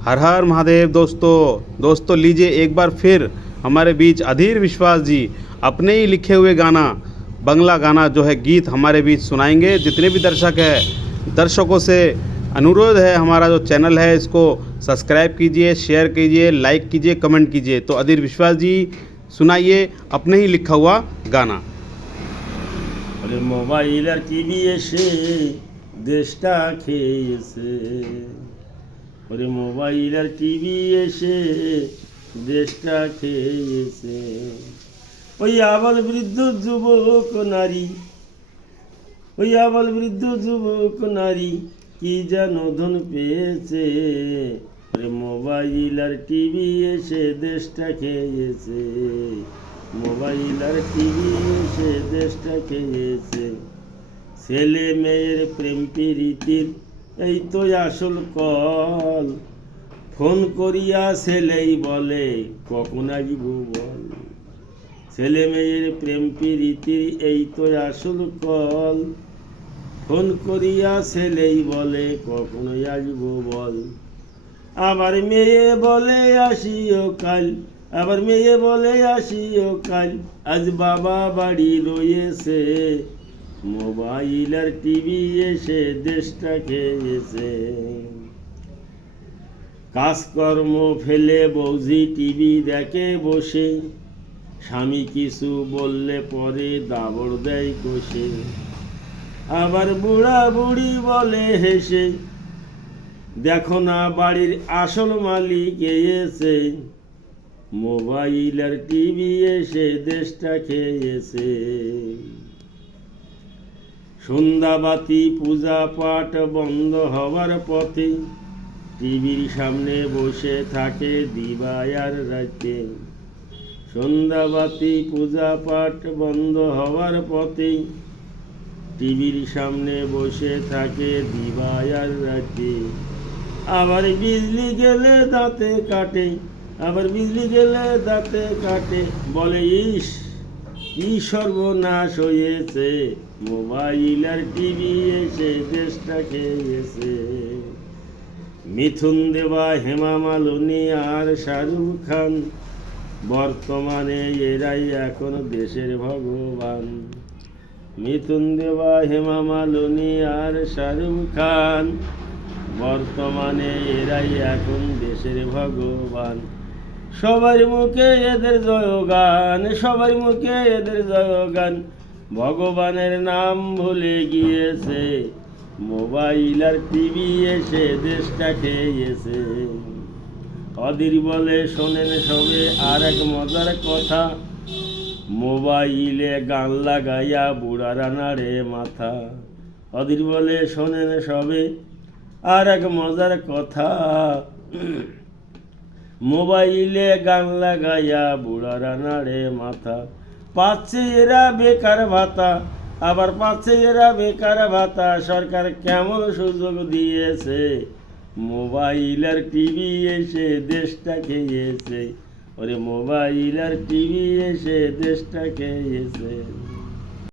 हर हर महादेव दोस्तों लीजिए एक बार फिर हमारे बीच अधीर विश्वास जी अपने ही लिखे हुए गाना बंगला गाना जो है गीत हमारे बीच सुनाएंगे। जितने भी दर्शक हैं दर्शकों से अनुरोध है, हमारा जो चैनल है इसको सब्सक्राइब कीजिए, शेयर कीजिए, लाइक कीजिए, कमेंट कीजिए। तो अधीर विश्वास जी सुनाइए अपने ही लिखा हुआ गाना। मोबाइल और टीवी এসে দেশটা খেয়েছে, ওরে মোবাইল আর টিভি এসে দেশটা খেয়েছে। ওই আবাল বৃদ্ধ যুবক নারী, ওই আবাল বৃদ্ধ যুবক নারী কি যেন ধন পেয়েছে। ওরে মোবাইল আর টিভি এসে দেশটা খেয়েছে, মোবাইল আর টিভি এসে দেশটা খেয়েছে। ছেলে মেয়ের প্রেম প্রীতির এই তো আসল কল, ফোন করিয়া ছেলেই বলে কখন আসব বল। ছেলে মেয়ের প্রেম প্রীতির এই তো আসল কল, ফোন করিয়া ছেলেই বলে কখন আসব বল। আবার মেয়ে বলে আসিও কাল, আবার মেয়ে বলে আসিও কাল, আজ বাবা বাড়ি রয়েছে। মোবাইল আর টিভি এসে দেশটা খেয়েছে। কাজকর্ম ফেলে বৌজি টিভি দেখে বসে, স্বামী কিছু বললে পরে দাবড় দেয় কষে। আবার বুড়া বুড়ি বলে হেসে, দেখো না বাড়ির আসল মালিক এসে। মোবাইল আর টিভি এসে দেশটা খেয়েছে। সন্ধ্যাবাতি পূজা পাঠ বন্ধ হওয়ার পথে, টিভির সামনে বসে থাকে দিবায় আর রাতে। সন্ধ্যাবাতি পূজা পাঠ বন্ধ হওয়ার পথে, টিভির সামনে বসে থাকে দিবায় আর রাতে। আবার বিজলি গেলে দাঁতে কাটে, আবার বিজলি গেলে দাঁতে কাটে, বলে ইস কি সর্বনাশ হয়েছে। মোবাইল আর টিভি এসে দেশটা খেয়েছে। মিথুন দেবা, হেমা মালিনী আর শাহরুখ খান বর্তমানে এরাই এখন দেশের ভগবান। মিথুন দেবা, হেমা মালিনী আর শাহরুখ খান বর্তমানে এরাই এখন দেশের ভগবান। সবার মুখে এদের জয়গান, সবার মুখে এদের জয়গান, ভগবানের নাম ভুলে গিয়েছে। মোবাইল আর টিভি এসে দেশটা খেয়েছে। অধীর বলে শোনেন সবে আর এক মজার কথা, মোবাইলে গান লাগাইয়া বুড়ারা নাড়ে মাথা। অধীর বলে শোনেন সবে আর এক মজার কথা, মোবাইলে গান লাগাইয়া বুড়ারা নাড়ে মাথা। পাচ্ছে এরা বেকার ভাতা, আবার পাচ্ছে এরা বেকার ভাতা, সরকার কেমন সুযোগ দিয়েছে। মোবাইল আর টিভি এসে দেশটা খেয়েছে, ওরে মোবাইল আর টিভি এসে দেশটা খেয়েছে।